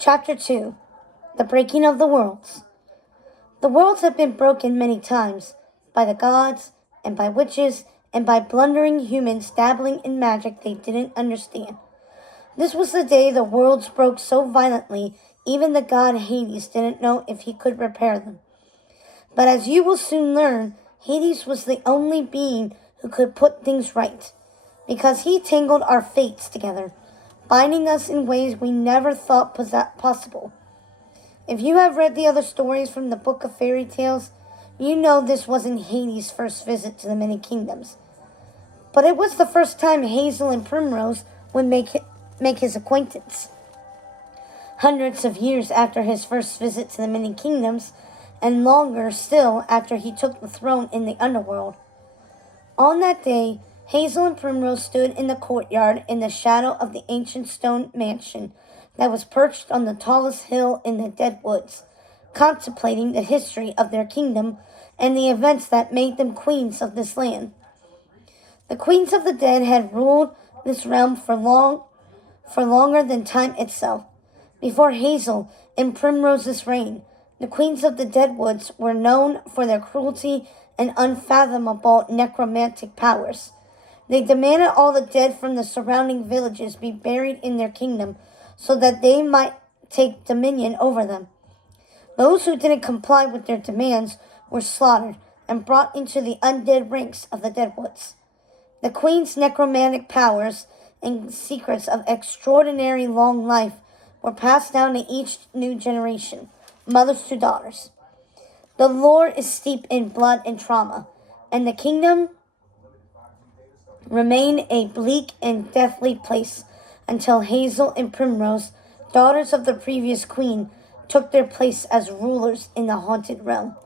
Chapter 2 The Breaking of the Worlds. The worlds have been broken many times, by the gods, and by witches, and by blundering humans dabbling in magic they didn't understand. This was the day the worlds broke so violently, even the god Hades didn't know if he could repair them. But as you will soon learn, Hades was the only being who could put things right, because he tangled our fates together, binding us in ways we never thought possible. If you have read the other stories from the Book of Fairy Tales, you know this wasn't Hades' first visit to the many kingdoms. But it was the first time Hazel and Primrose would make his acquaintance. Hundreds of years after his first visit to the many kingdoms, and longer still after he took the throne in the underworld. On that day, Hazel and Primrose stood in the courtyard in the shadow of the ancient stone mansion that was perched on the tallest hill in the dead woods, contemplating the history of their kingdom and the events that made them queens of this land. The queens of the dead had ruled this realm for longer than time itself. Before Hazel and Primrose's reign, the queens of the dead woods were known for their cruelty and unfathomable necromantic powers. They demanded all the dead from the surrounding villages be buried in their kingdom so that they might take dominion over them. Those who didn't comply with their demands were slaughtered and brought into the undead ranks of the Deadwoods. The Queen's necromantic powers and secrets of extraordinary long life were passed down to each new generation, mothers to daughters. The lore is steeped in blood and trauma, and the kingdom remained a bleak and deathly place until Hazel and Primrose, daughters of the previous queen, took their place as rulers in the haunted realm.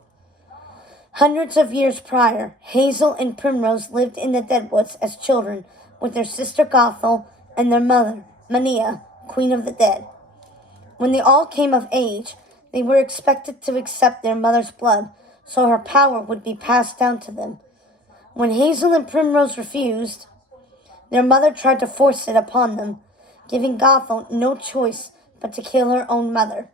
Hundreds of years prior, Hazel and Primrose lived in the Deadwoods as children with their sister Gothel and their mother, Mania, Queen of the Dead. When they all came of age, they were expected to accept their mother's blood, so her power would be passed down to them. When Hazel and Primrose refused, their mother tried to force it upon them, giving Gothel no choice but to kill her own mother.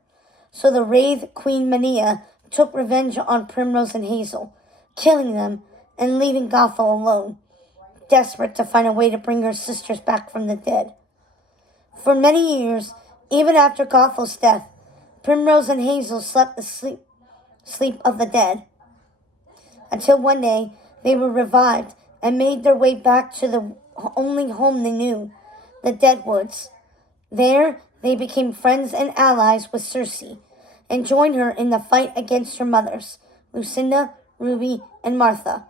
So the wraith Queen Mania took revenge on Primrose and Hazel, killing them and leaving Gothel alone, desperate to find a way to bring her sisters back from the dead. For many years, even after Gothel's death, Primrose and Hazel slept the sleep of the dead, until one day they were revived and made their way back to the only home they knew, the Deadwoods. There, they became friends and allies with Circe, and joined her in the fight against her mothers, Lucinda, Ruby, and Martha,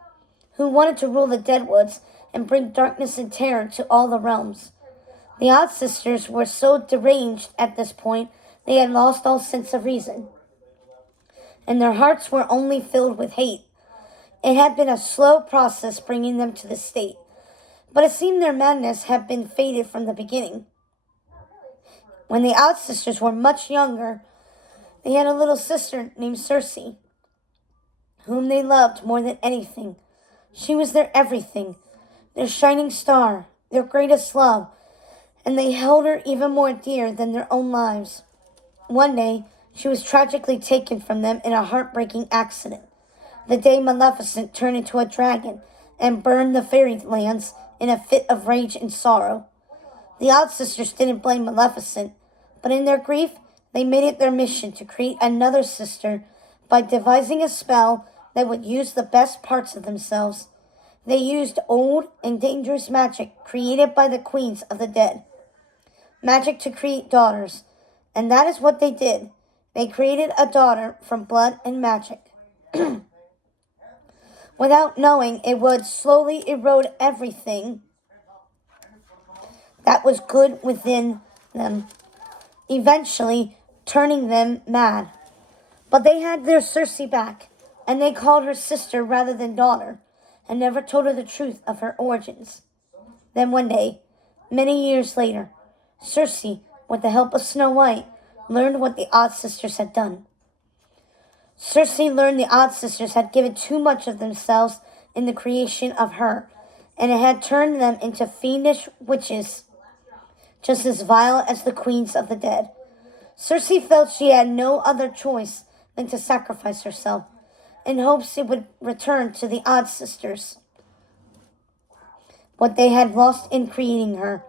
who wanted to rule the Deadwoods and bring darkness and terror to all the realms. The Odd Sisters were so deranged at this point they had lost all sense of reason, and their hearts were only filled with hate. It had been a slow process bringing them to this state, but it seemed their madness had been fated from the beginning. When the Odd Sisters were much younger, they had a little sister named Circe, whom they loved more than anything. She was their everything, their shining star, their greatest love, and they held her even more dear than their own lives. One day, she was tragically taken from them in a heartbreaking accident, the day Maleficent turned into a dragon and burned the fairylands in a fit of rage and sorrow. The Odd Sisters didn't blame Maleficent, but in their grief, they made it their mission to create another sister by devising a spell that would use the best parts of themselves. They used old and dangerous magic created by the queens of the dead. Magic to create daughters, and that is what they did. They created a daughter from blood and magic. Without knowing, it would slowly erode everything that was good within them, eventually turning them mad. But they had their Circe back, and they called her sister rather than daughter, and never told her the truth of her origins. Then one day, many years later, Circe, with the help of Snow White, learned what the Odd Sisters had done. Circe learned the Odd Sisters had given too much of themselves in the creation of her, and it had turned them into fiendish witches, just as vile as the queens of the dead. Cersei felt she had no other choice than to sacrifice herself, in hopes it would return to the Odd Sisters what they had lost in creating her.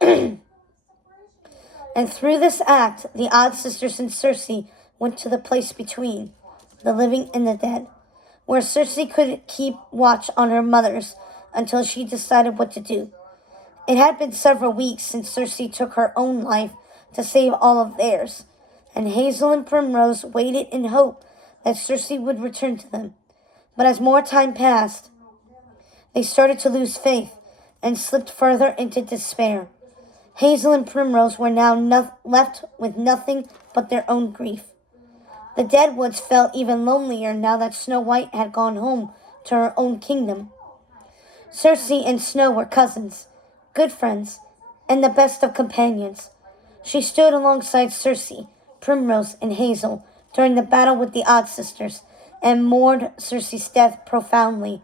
And through this act, the Odd Sisters and Cersei went to the place between, the living and the dead, where Cersei could keep watch on her mothers until she decided what to do. It had been several weeks since Cersei took her own life to save all of theirs, and Hazel and Primrose waited in hope that Cersei would return to them. But as more time passed, they started to lose faith and slipped further into despair. Hazel and Primrose were now left with nothing but their own grief. The Deadwoods felt even lonelier now that Snow White had gone home to her own kingdom. Cersei and Snow were cousins, good friends, and the best of companions. She stood alongside Cersei, Primrose, and Hazel during the battle with the Odd Sisters and mourned Cersei's death profoundly.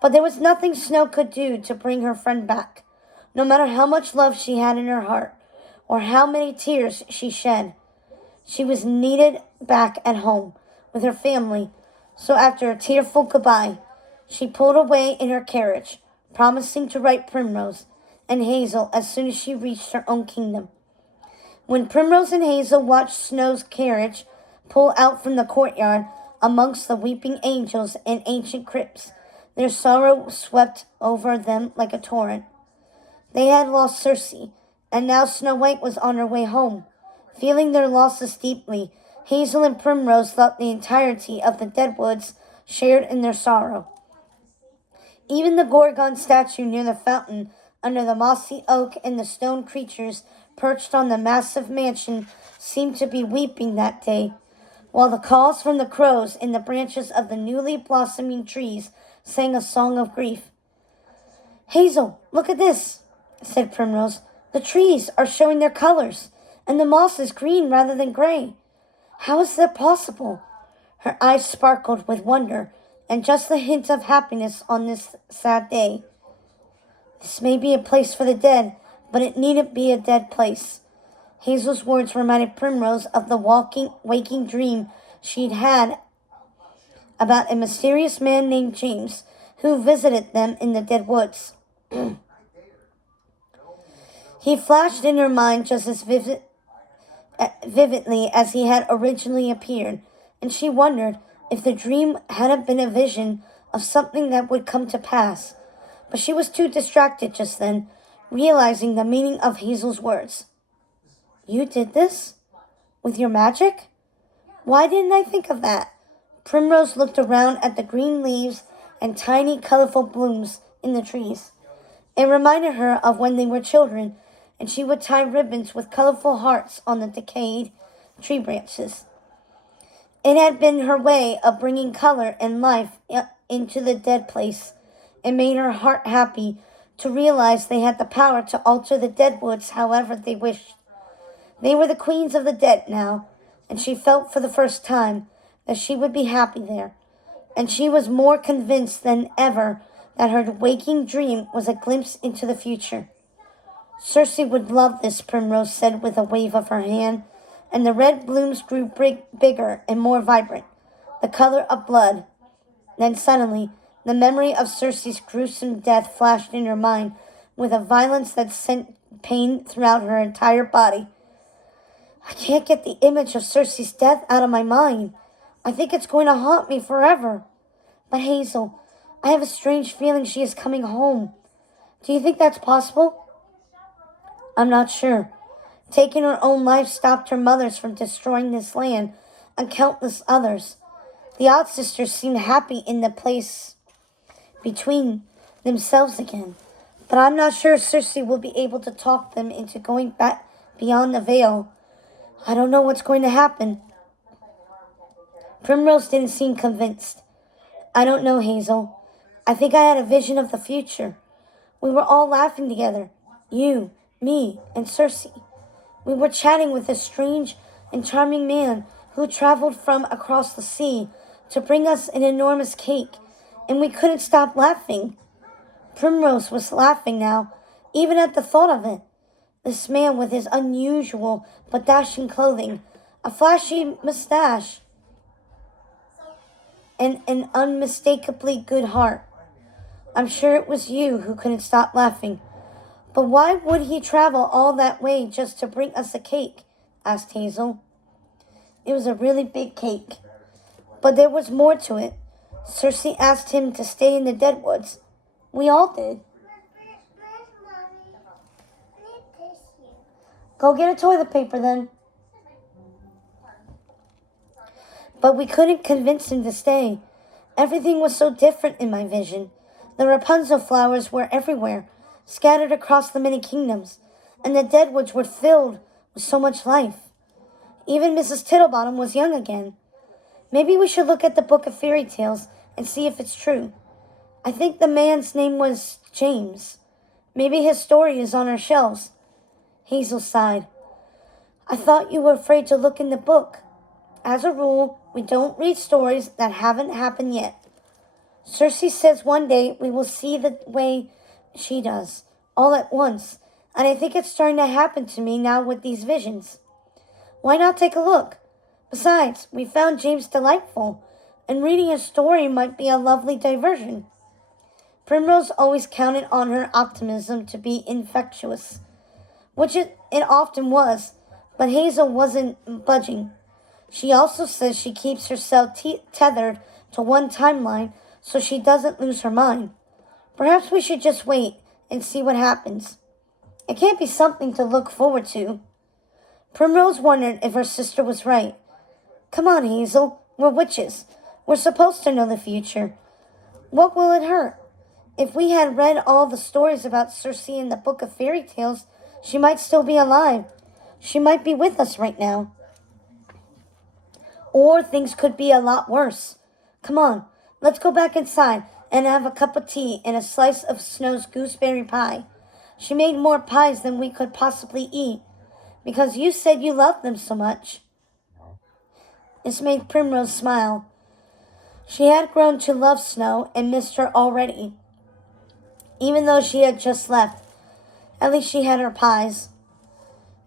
But there was nothing Snow could do to bring her friend back. No matter how much love she had in her heart, or how many tears she shed, she was needed back at home with her family. So after a tearful goodbye, she pulled away in her carriage, promising to write Primrose and Hazel as soon as she reached her own kingdom. When Primrose and Hazel watched Snow's carriage pull out from the courtyard amongst the weeping angels and ancient crypts, their sorrow swept over them like a torrent. They had lost Cersei, and now Snow White was on her way home. Feeling their losses deeply, Hazel and Primrose thought the entirety of the Deadwoods shared in their sorrow. Even the Gorgon statue near the fountain, under the mossy oak, and the stone creatures perched on the massive mansion seemed to be weeping that day, while the calls from the crows in the branches of the newly blossoming trees sang a song of grief. "Hazel, look at this," said Primrose. "The trees are showing their colors, and the moss is green rather than gray. How is that possible?" Her eyes sparkled with wonder and just the hint of happiness on this sad day. "This may be a place for the dead, but it needn't be a dead place." Hazel's words reminded Primrose of the waking dream she'd had about a mysterious man named James who visited them in the Dead Woods. He flashed in her mind just as vividly as he had originally appeared, and she wondered if the dream hadn't been a vision of something that would come to pass. But she was too distracted just then, realizing the meaning of Hazel's words. "You did this? With your magic? Why didn't I think of that?" Primrose looked around at the green leaves and tiny colorful blooms in the trees. It reminded her of when they were children, and she would tie ribbons with colorful hearts on the decayed tree branches. It had been her way of bringing color and life into the dead place. It made her heart happy to realize they had the power to alter the Deadwoods however they wished. They were the queens of the dead now, and she felt for the first time that she would be happy there. And she was more convinced than ever that her waking dream was a glimpse into the future. "Cersei would love this," Primrose said with a wave of her hand, and the red blooms grew bigger and more vibrant, the color of blood. Then suddenly, the memory of Cersei's gruesome death flashed in her mind with a violence that sent pain throughout her entire body. "I can't get the image of Cersei's death out of my mind. I think it's going to haunt me forever. But Hazel, I have a strange feeling she is coming home. Do you think that's possible?" "I'm not sure. Taking her own life stopped her mothers from destroying this land and countless others. The Odd Sisters seem happy in the place between themselves again. But I'm not sure Cersei will be able to talk them into going back beyond the veil. I don't know what's going to happen." Primrose didn't seem convinced. "I don't know, Hazel. I think I had a vision of the future. We were all laughing together. You, me, and Cersei. We were chatting with a strange and charming man who traveled from across the sea to bring us an enormous cake, and we couldn't stop laughing." Primrose was laughing now, even at the thought of it. This man with his unusual but dashing clothing, a flashy mustache, and an unmistakably good heart. I'm sure it was you who couldn't stop laughing. But why would he travel all that way just to bring us a cake? Asked Hazel. It was a really big cake. But there was more to it. Cersei asked him to stay in the Deadwoods. We all did. Go get a toilet paper then. But we couldn't convince him to stay. Everything was so different in my vision. The Rapunzel flowers were everywhere, scattered across the many kingdoms, and the Deadwoods were filled with so much life. Even Mrs. Tittlebottom was young again. Maybe we should look at the Book of Fairy Tales and see if it's true. I think the man's name was James. Maybe his story is on our shelves. Hazel sighed. I thought you were afraid to look in the book. As a rule, we don't read stories that haven't happened yet. Cersei says one day we will see the way she does, all at once, and I think it's starting to happen to me now with these visions. Why not take a look? Besides, we found James delightful, and reading his story might be a lovely diversion. Primrose always counted on her optimism to be infectious, which it often was, but Hazel wasn't budging. She also says she keeps herself tethered to one timeline so she doesn't lose her mind. Perhaps we should just wait and see what happens. It can't be something to look forward to. Primrose wondered if her sister was right. Come on, Hazel. We're witches. We're supposed to know the future. What will it hurt? If we had read all the stories about Cersei in the Book of Fairy Tales, she might still be alive. She might be with us right now. Or things could be a lot worse. Come on, let's go back inside and have a cup of tea and a slice of Snow's gooseberry pie. She made more pies than we could possibly eat, because you said you loved them so much. This made Primrose smile. She had grown to love Snow and missed her already. Even though she had just left, at least she had her pies.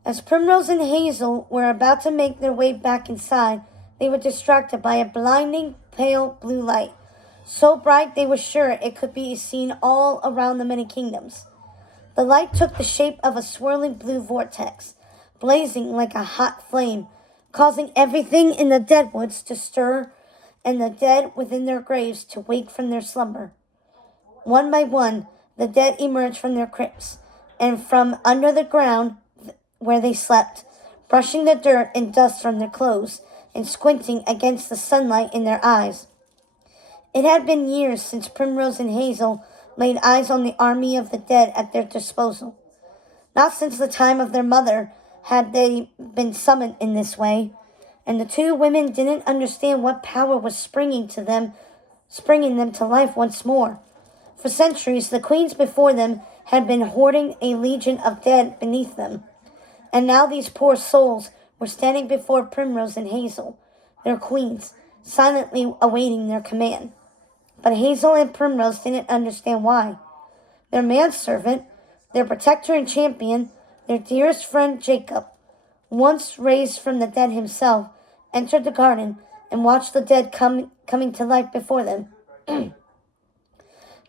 As Primrose and Hazel were about to make their way back inside, they were distracted by a blinding pale blue light, so bright they were sure it could be seen all around the many kingdoms. The light took the shape of a swirling blue vortex, blazing like a hot flame, causing everything in the Deadwoods to stir and the dead within their graves to wake from their slumber. One by one, the dead emerged from their crypts and from under the ground where they slept, brushing the dirt and dust from their clothes and squinting against the sunlight in their eyes. It had been years since Primrose and Hazel laid eyes on the army of the dead at their disposal. Not since the time of their mother had they been summoned in this way, and the two women didn't understand what power was springing them to life once more. For centuries, the queens before them had been hoarding a legion of dead beneath them, and now these poor souls were standing before Primrose and Hazel, their queens, silently awaiting their command. But Hazel and Primrose didn't understand why. Their manservant, their protector and champion, their dearest friend Jacob, once raised from the dead himself, entered the garden and watched the dead coming to life before them.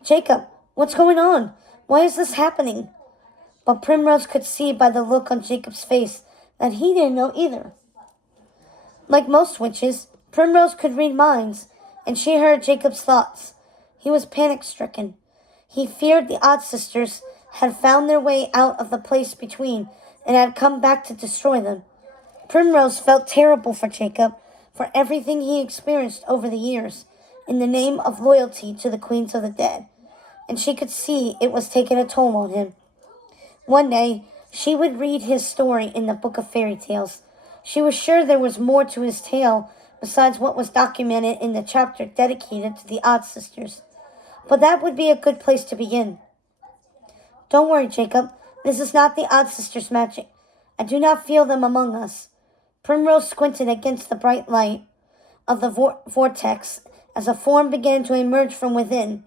Jacob, what's going on? Why is this happening? But Primrose could see by the look on Jacob's face that he didn't know either. Like most witches, Primrose could read minds, and she heard Jacob's thoughts. He was panic-stricken. He feared the Odd Sisters had found their way out of the place between and had come back to destroy them. Primrose felt terrible for Jacob for everything he experienced over the years in the name of loyalty to the Queens of the Dead, and she could see it was taking a toll on him. One day, she would read his story in the Book of Fairy Tales. She was sure there was more to his tale besides what was documented in the chapter dedicated to the Odd Sisters. But that would be a good place to begin. Don't worry, Jacob. This is not the Odd Sisters' magic. I do not feel them among us. Primrose squinted against the bright light of the vortex as a form began to emerge from within.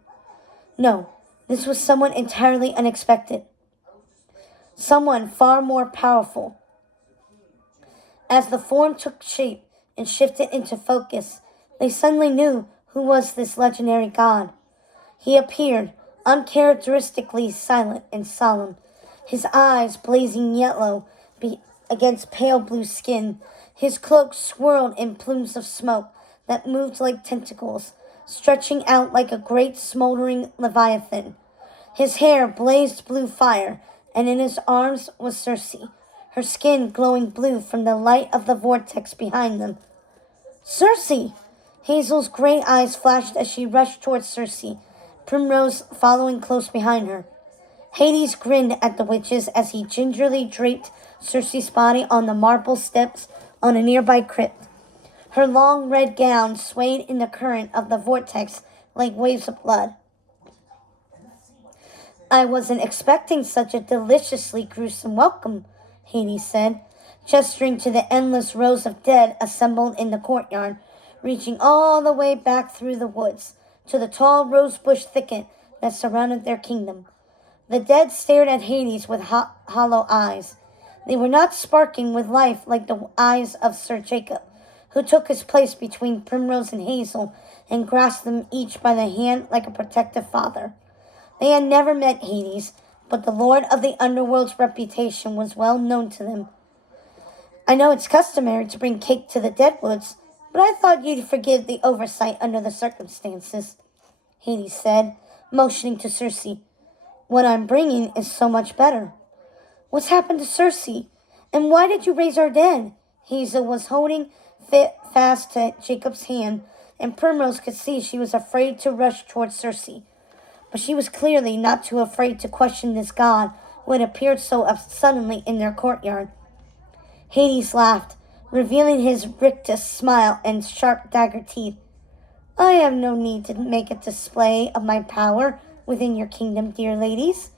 No, this was someone entirely unexpected. someone far more powerful. As the form took shape and shifted into focus, they suddenly knew who was this legendary god. He appeared, uncharacteristically silent and solemn, his eyes blazing yellow against pale blue skin. His cloak swirled in plumes of smoke that moved like tentacles, stretching out like a great smoldering leviathan. His hair blazed blue fire, and in his arms was Circe, her skin glowing blue from the light of the vortex behind them. Circe! Hazel's gray eyes flashed as she rushed towards Circe, Primrose following close behind her. Hades grinned at the witches as he gingerly draped Circe's body on the marble steps on a nearby crypt. Her long red gown swayed in the current of the vortex like waves of blood. I wasn't expecting such a deliciously gruesome welcome, Hades said, gesturing to the endless rows of dead assembled in the courtyard, reaching all the way back through the woods to the tall rosebush thicket that surrounded their kingdom. The dead stared at Hades with hollow eyes. They were not sparkling with life like the eyes of Sir Jacob, who took his place between Primrose and Hazel and grasped them each by the hand like a protective father. They had never met Hades, but the Lord of the Underworld's reputation was well known to them. I know it's customary to bring cake to the Deadwoods, but I thought you'd forgive the oversight under the circumstances, Hades said, motioning to Circe. What I'm bringing is so much better. What's happened to Circe? And why did you raise her dead? Hazel was holding fast to Jacob's hand, and Primrose could see she was afraid to rush towards Circe. But she was clearly not too afraid to question this god who had appeared so suddenly in their courtyard. Hades laughed, revealing his rictus smile and sharp dagger teeth. I have no need to make a display of my power within your kingdom, dear ladies.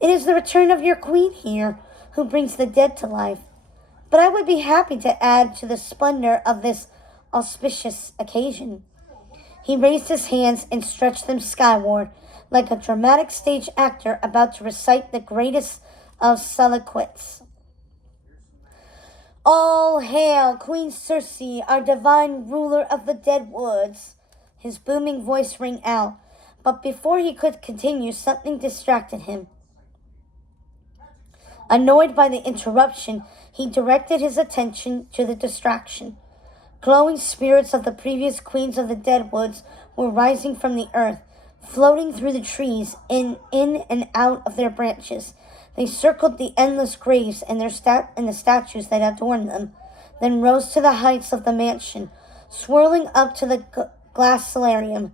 It is the return of your queen here who brings the dead to life. But I would be happy to add to the splendor of this auspicious occasion. He raised his hands and stretched them skyward, like a dramatic stage actor about to recite the greatest of soliloquies. All hail, Queen Circe, our divine ruler of the Deadwoods. His booming voice rang out, but before he could continue, something distracted him. Annoyed by the interruption, he directed his attention to the distraction. Glowing spirits of the previous queens of the Deadwoods were rising from the earth, floating through the trees, in and out of their branches. They circled the endless graves and the statues that adorned them, then rose to the heights of the mansion, swirling up to the glass solarium.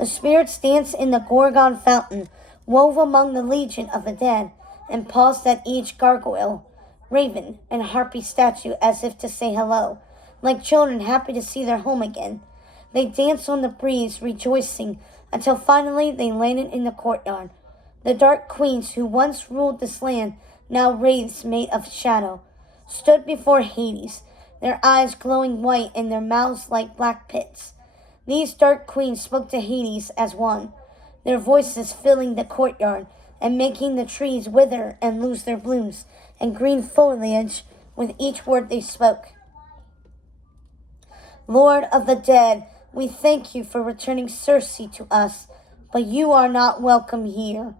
The spirits danced in the Gorgon fountain, wove among the legion of the dead, and paused at each gargoyle, raven, and harpy statue as if to say hello, like children happy to see their home again. They danced on the breeze, rejoicing, until finally they landed in the courtyard. The dark queens who once ruled this land, now wraiths made of shadow, stood before Hades, their eyes glowing white and their mouths like black pits. These dark queens spoke to Hades as one, their voices filling the courtyard and making the trees wither and lose their blooms and green foliage with each word they spoke. Lord of the dead, we thank you for returning Circe to us, but you are not welcome here.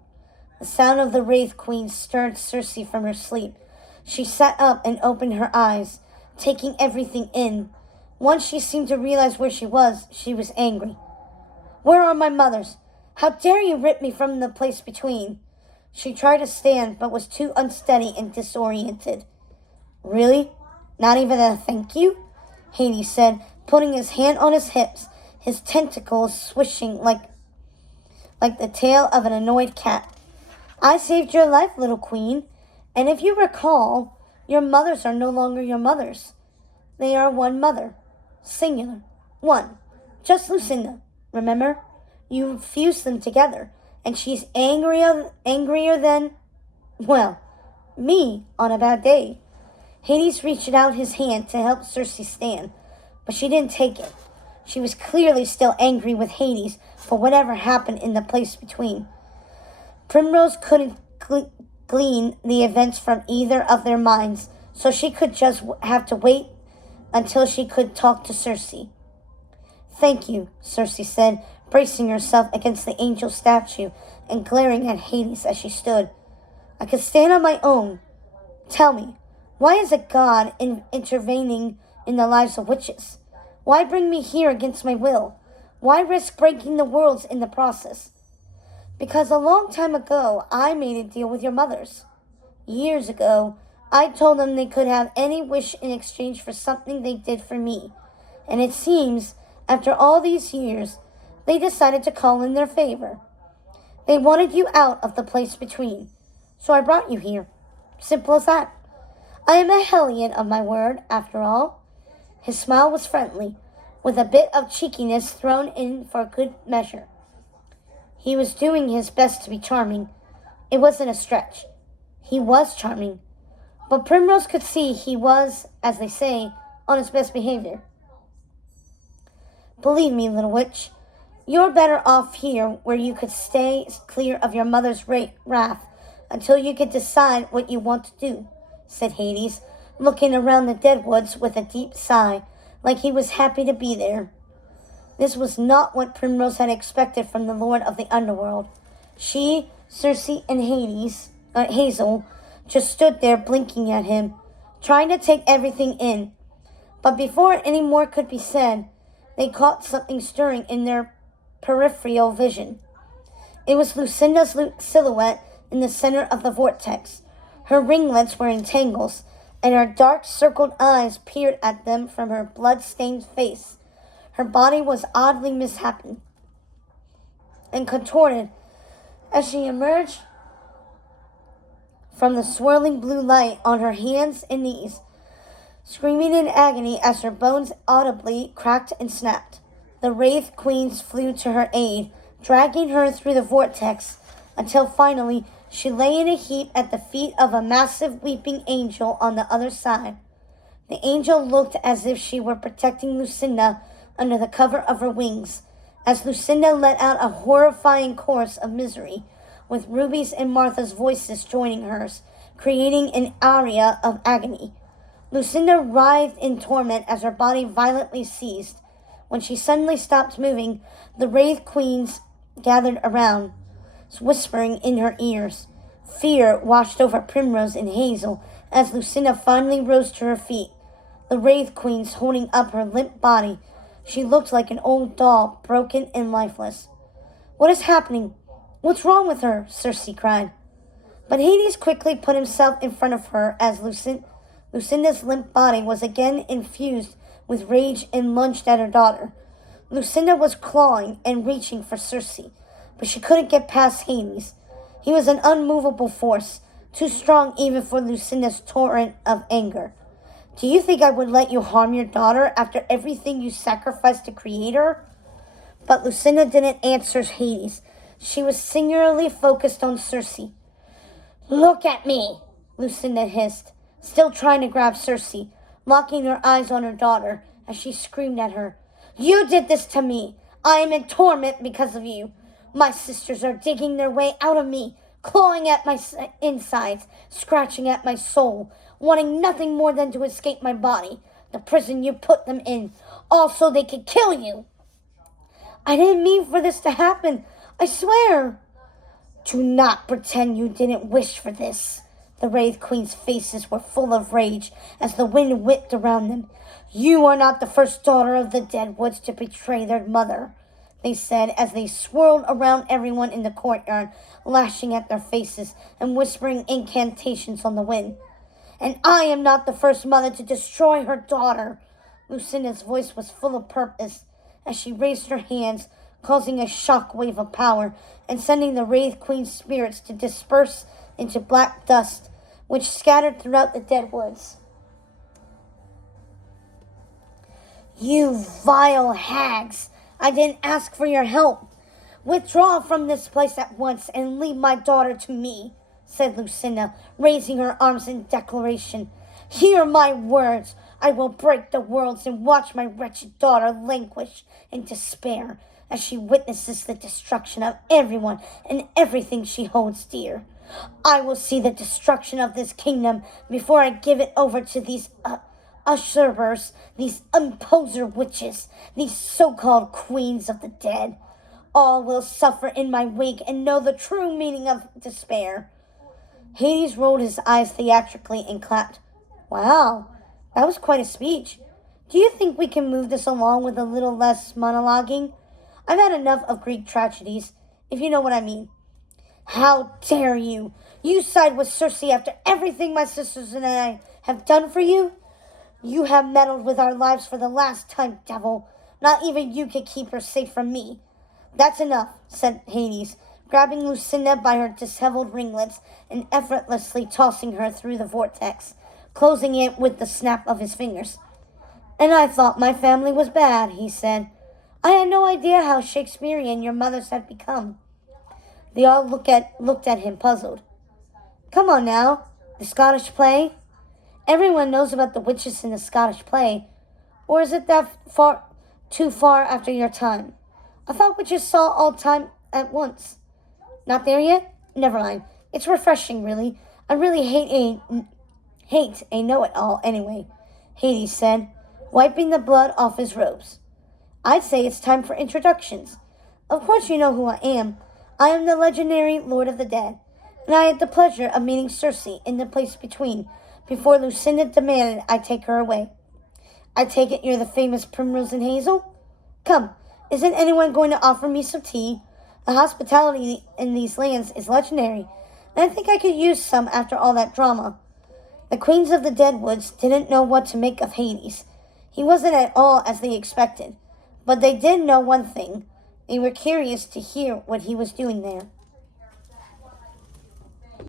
The sound of the Wraith Queen stirred Circe from her sleep. She sat up and opened her eyes, taking everything in. Once she seemed to realize where she was angry. Where are my mothers? How dare you rip me from the place between? She tried to stand, but was too unsteady and disoriented. Really? Not even a thank you? Hades said, putting his hand on his hips, his tentacles swishing like the tail of an annoyed cat. I saved your life, little queen, and if you recall, your mothers are no longer your mothers. They are one mother, singular, one, just Lucinda, remember? You fused them together, and she's angrier than, well, me on a bad day. Hades reached out his hand to help Circe stand, but she didn't take it. She was clearly still angry with Hades for whatever happened in the place between. Primrose couldn't glean the events from either of their minds, so she could just have to wait until she could talk to Circe. "Thank you," Circe said, bracing herself against the angel statue and glaring at Hades as she stood. "I could stand on my own. Tell me, why is a god intervening in the lives of witches? Why bring me here against my will? Why risk breaking the worlds in the process?" "Because a long time ago, I made a deal with your mothers. Years ago, I told them they could have any wish in exchange for something they did for me. And it seems, after all these years, they decided to call in their favor. They wanted you out of the place between, so I brought you here. Simple as that. I am a hellion of my word, after all." His smile was friendly, with a bit of cheekiness thrown in for good measure. He was doing his best to be charming. It wasn't a stretch. He was charming. But Primrose could see he was, as they say, on his best behavior. "Believe me, little witch, you're better off here where you could stay clear of your mother's wrath until you could decide what you want to do," said Hades, looking around the deadwoods with a deep sigh, like he was happy to be there. This was not what Primrose had expected from the Lord of the Underworld. She, Circe, and Hazel just stood there blinking at him, trying to take everything in. But before any more could be said, they caught something stirring in their peripheral vision. It was Lucinda's silhouette in the center of the vortex. Her ringlets were in tangles, and her dark circled eyes peered at them from her blood-stained face. Her body was oddly misshapen and contorted as she emerged from the swirling blue light on her hands and knees, screaming in agony as her bones audibly cracked and snapped. The Wraith Queens flew to her aid, dragging her through the vortex until finally she lay in a heap at the feet of a massive weeping angel on the other side. The angel looked as if she were protecting Lucinda under the cover of her wings, as Lucinda let out a horrifying chorus of misery, with Ruby's and Martha's voices joining hers, creating an aria of agony. Lucinda writhed in torment as her body violently seized. When she suddenly stopped moving, the Wraith Queens gathered around, whispering in her ears. Fear washed over Primrose and Hazel as Lucinda finally rose to her feet, the Wraith Queens holding up her limp body. She looked like an old doll, broken and lifeless. "What is happening? What's wrong with her?" Circe cried. But Hades quickly put himself in front of her as Lucinda's limp body was again infused with rage and lunged at her daughter. Lucinda was clawing and reaching for Circe, but she couldn't get past Hades. He was an unmovable force, too strong even for Lucinda's torrent of anger. "Do you think I would let you harm your daughter after everything you sacrificed to create her?" But Lucinda didn't answer Hades. She was singularly focused on Circe. "Look at me," Lucinda hissed, still trying to grab Circe, locking her eyes on her daughter as she screamed at her. "You did this to me. I am in torment because of you. My sisters are digging their way out of me, clawing at my insides, scratching at my soul, wanting nothing more than to escape my body, the prison you put them in, all so they could kill you. I didn't mean for this to happen. I swear." "Do not pretend you didn't wish for this." The Wraith Queen's faces were full of rage as the wind whipped around them. "You are not the first daughter of the Deadwoods to betray their mother," they said as they swirled around everyone in the courtyard, lashing at their faces and whispering incantations on the wind. "And I am not the first mother to destroy her daughter." Lucinda's voice was full of purpose as she raised her hands, causing a shock wave of power and sending the Wraith Queen's spirits to disperse into black dust, which scattered throughout the Deadwoods. "You vile hags! I didn't ask for your help. Withdraw from this place at once and leave my daughter to me," said Lucinda, raising her arms in declaration. "Hear my words. I will break the worlds and watch my wretched daughter languish in despair as she witnesses the destruction of everyone and everything she holds dear. I will see the destruction of this kingdom before I give it over to these usurpers, these imposer witches, these so-called queens of the dead. All will suffer in my wake and know the true meaning of despair." Hades rolled his eyes theatrically and clapped. "Wow, that was quite a speech. Do you think we can move this along with a little less monologuing? I've had enough of Greek tragedies, if you know what I mean." "How dare you? You side with Circe after everything my sisters and I have done for you? You have meddled with our lives for the last time, devil. Not even you could keep her safe from me." "That's enough," said Hades, grabbing Lucinda by her disheveled ringlets and effortlessly tossing her through the vortex, closing it with the snap of his fingers. "And I thought my family was bad," he said. "I had no idea how Shakespearean your mothers had become." They all looked at him puzzled. "Come on now, the Scottish play? Everyone knows about the witches in the Scottish play. Or is it too far after your time? I thought witches saw all time at once. Not there yet? Never mind. It's refreshing, really. I really hate a know-it-all anyway," Hades said, wiping the blood off his robes. "I'd say it's time for introductions. Of course you know who I am. I am the legendary Lord of the Dead, and I had the pleasure of meeting Circe in the place between, before Lucinda demanded I take her away. I take it you're the famous Primrose and Hazel? Come, isn't anyone going to offer me some tea? The hospitality in these lands is legendary, and I think I could use some after all that drama." The Queens of the Deadwoods didn't know what to make of Hades. He wasn't at all as they expected, but they did know one thing. They were curious to hear what he was doing there.